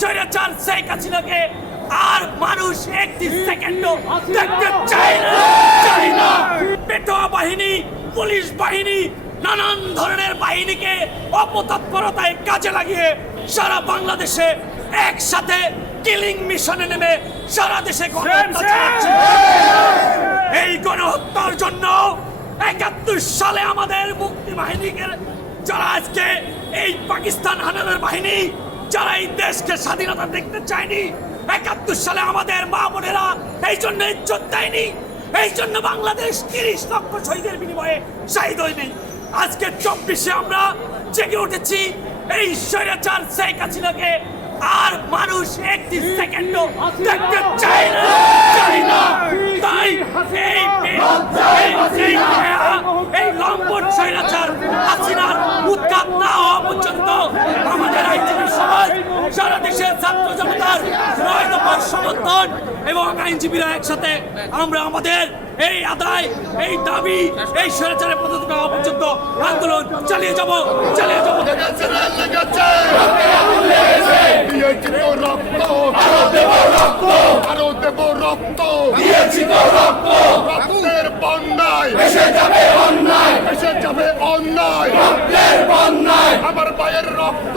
স্বৈরাচার শেখ হাসিনাকে আর মানুষ একটি সেকেন্ডও দেখতে চায় না। পেটোয়া বাহিনী, পুলিশ বাহিনী, নানান ধরনের বাহিনীকে অপতৎপরতায় কাজে লাগিয়ে সারা বাংলাদেশে একসাথে কিলিং মিশনে নেমে সারা দেশে গণহত্যা চালাচ্ছে। এই গণহত্যার জন্য ৭১ সালে আমাদের মুক্তি বাহিনীকে যারা আজকে এই পাকিস্তান হানাদার বাহিনী যারা এই দেশকে স্বাধীনতা দেখতে চায়নি, ৭১ সালে আমাদের মা বোনেরা এই জন্য ইজ্জত দেয়নি, এই জন্য বাংলাদেশ ৩০ লক্ষ শহীদের বিনিময়ে শহীদ হয়নি। আজকে ২৪শে আমরা জেগে উঠেছি এই স্বৈরাচার শেখ হাসিনাকে আর মানুষ একটি সেকেন্ডও দেখতে চায় না। তাই এই লম্পট স্বৈরাচার হাসিনার উৎখাত না হওয়া পর্যন্ত আমাদের আইনজীবী সমাজ, সারা দেশের ছাত্র জনতার ৯ দফার সমর্থন এবং আইনজীবীরা একসাথে আমরা আমাদের এই আদায়, এই দাবি, এই স্বৈরাচারের পদ্ধতি হওয়া পর্যন্ত আন্দোলন চালিয়ে যাব। রক্তের বন্যায় অন্যায়, আমার ভাইয়ের রক্ত